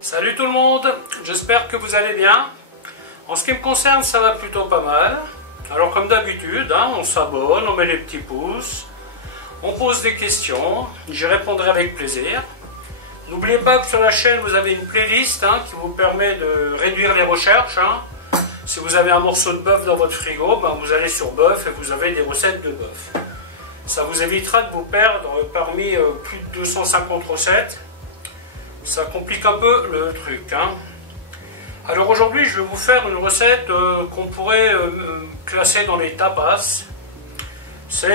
Salut tout le monde, j'espère que vous allez bien. En ce qui me concerne, ça va plutôt pas mal. Alors comme d'habitude, on s'abonne, on met les petits pouces, on pose des questions, j'y répondrai avec plaisir. N'oubliez pas que sur la chaîne, vous avez une playlist qui vous permet de réduire les recherches. Si vous avez un morceau de bœuf dans votre frigo, vous allez sur bœuf et vous avez des recettes de bœuf. Ça vous évitera de vous perdre parmi plus de 250 recettes. Ça complique un peu le truc. Alors aujourd'hui, je vais vous faire une recette qu'on pourrait classer dans les tapas. Ça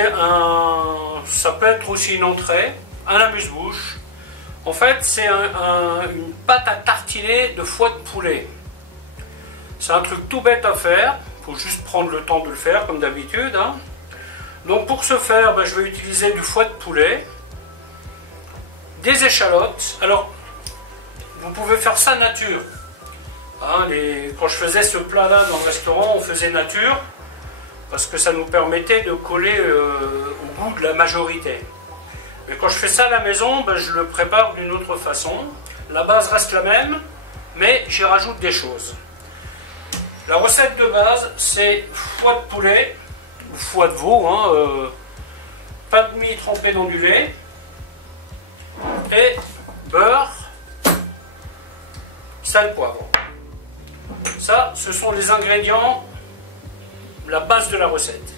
peut être aussi une entrée, un amuse-bouche. En fait, c'est une pâte à tartiner de foie de poulet. C'est un truc tout bête à faire. Il faut juste prendre le temps de le faire comme d'habitude. Donc pour ce faire, je vais utiliser du foie de poulet, des échalotes. Alors, vous pouvez faire ça nature. Quand je faisais ce plat-là dans le restaurant, on faisait nature parce que ça nous permettait de coller au goût de la majorité. Mais quand je fais ça à la maison, je le prépare d'une autre façon. La base reste la même, mais j'y rajoute des choses. La recette de base, c'est foie de poulet, ou foie de veau, pain de mie trempé dans du lait, et beurre, sel, poivre. Ça, ce sont les ingrédients, la base de la recette.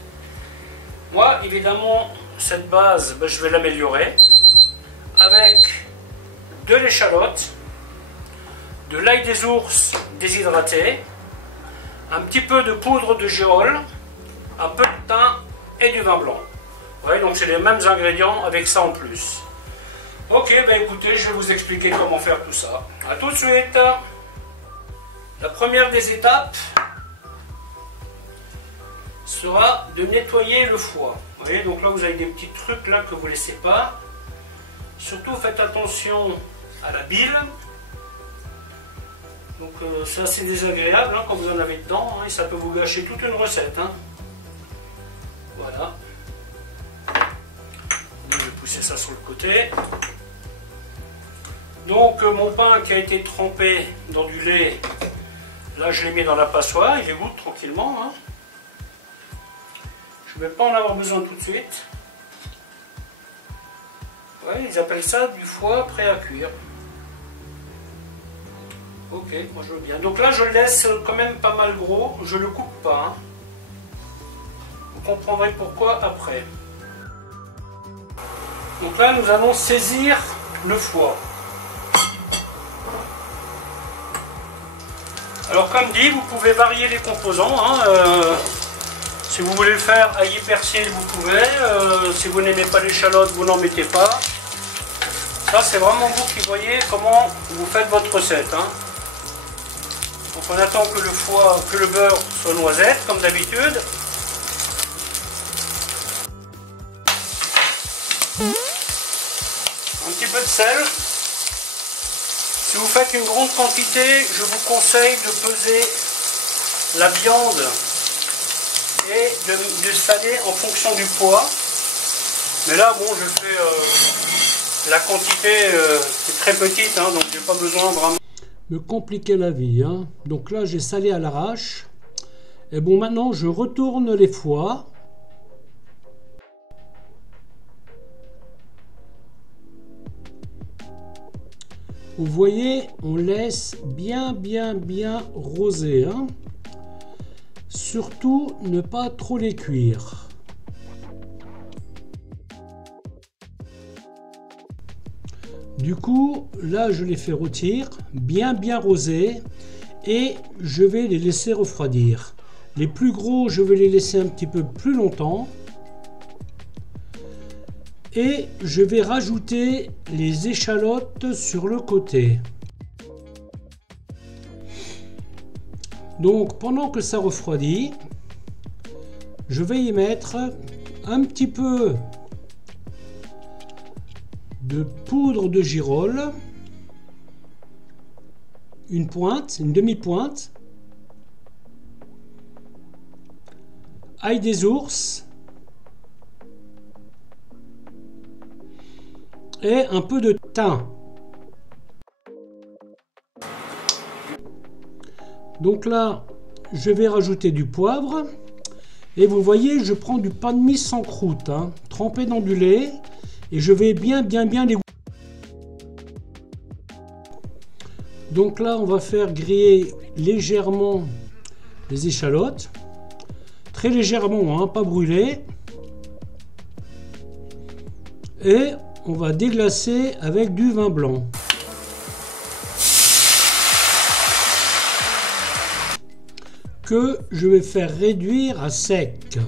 Moi, évidemment, cette base, je vais l'améliorer avec de l'échalote, de l'ail des ours déshydraté, un petit peu de poudre de girolles, un peu de thym et du vin blanc. Ouais, donc c'est les mêmes ingrédients avec ça en plus. Ok, écoutez, je vais vous expliquer comment faire tout ça. A tout de suite. La première des étapes sera de nettoyer le foie. Vous voyez, donc là vous avez des petits trucs là que vous ne laissez pas. Surtout faites attention à la bile. Donc c'est assez désagréable quand vous en avez dedans, et ça peut vous gâcher toute une recette. Voilà. Je vais pousser ça sur le côté. Donc mon pain qui a été trempé dans du lait, là je l'ai mis dans la passoire, il égoutte tranquillement. Je ne vais pas en avoir besoin tout de suite. Ouais, ils appellent ça du foie prêt à cuire. Ok, moi je veux bien. Donc là je le laisse quand même pas mal gros, je ne le coupe pas. Vous comprendrez pourquoi après. Donc là nous allons saisir le foie. Alors comme dit, vous pouvez varier les composants. Si vous voulez le faire ail persil, vous pouvez. Si vous n'aimez pas l'échalote, vous n'en mettez pas. Ça c'est vraiment vous qui voyez comment vous faites votre recette. Donc on attend que le beurre soit noisette, comme d'habitude. Un petit peu de sel. Si vous faites une grande quantité, je vous conseille de peser la viande et de saler en fonction du poids. Mais là, je fais la quantité est très petite, donc j'ai pas besoin vraiment me compliquer la vie. Donc là, j'ai salé à l'arrache. Et maintenant, je retourne les foies. Vous voyez, on laisse bien roser. Surtout, ne pas trop les cuire. Du coup, là, je les fais rôtir, bien rosés, et je vais les laisser refroidir. Les plus gros, je vais les laisser un petit peu plus longtemps. Et je vais rajouter les échalotes sur le côté. Donc pendant que ça refroidit, je vais y mettre un petit peu de poudre de girolles, une demi-pointe, ail des ours, et un peu de thym. Donc là, je vais rajouter du poivre. Et vous voyez, je prends du pain de mie sans croûte, hein, trempé dans du lait. Et je vais bien les... Donc là, on va faire griller légèrement les échalotes. Très légèrement, hein, pas brûler. Et on va déglacer avec du vin blanc. Que je vais faire réduire à sec.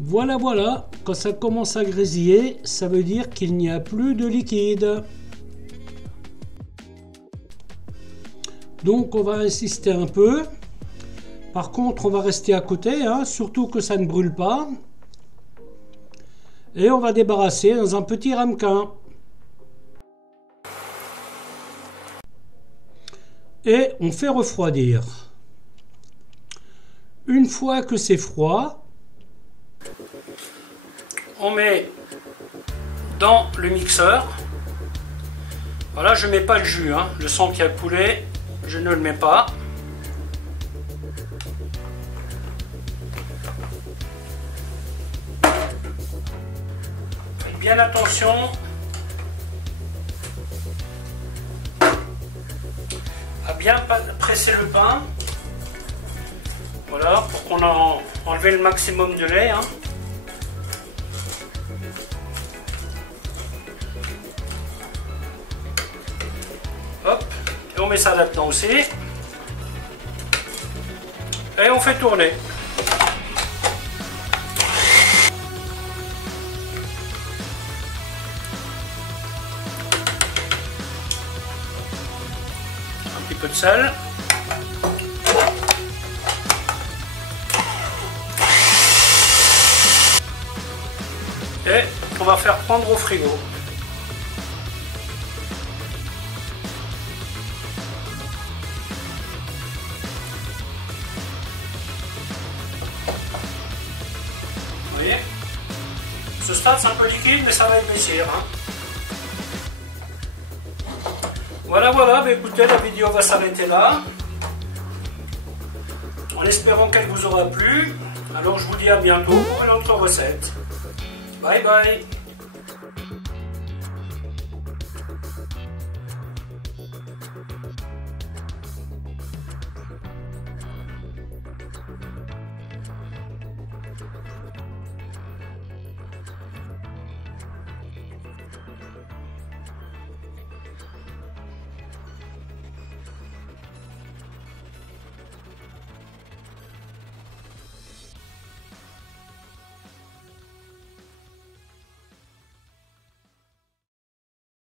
Voilà, voilà, quand ça commence à grésiller, ça veut dire qu'il n'y a plus de liquide. Donc on va insister un peu. Par contre, on va rester à côté, hein, surtout que ça ne brûle pas. Et on va débarrasser dans un petit ramequin. Et on fait refroidir. Une fois que c'est froid, on met dans le mixeur. Voilà, je ne mets pas le jus, hein. Le sang qui a coulé, je ne le mets pas. Faites bien attention. À bien presser le pain. Voilà, pour qu'on a enlevé le maximum de lait, hein. Hop, et on met ça là-dedans aussi. Et on fait tourner. Un petit peu de sel. Et on va faire prendre au frigo. Vous voyez? Ce stade c'est un peu liquide mais ça va épaissir, hein. Voilà, bah écoutez, la vidéo va s'arrêter là. En espérant qu'elle vous aura plu. Alors je vous dis à bientôt pour une autre recette. Bye bye.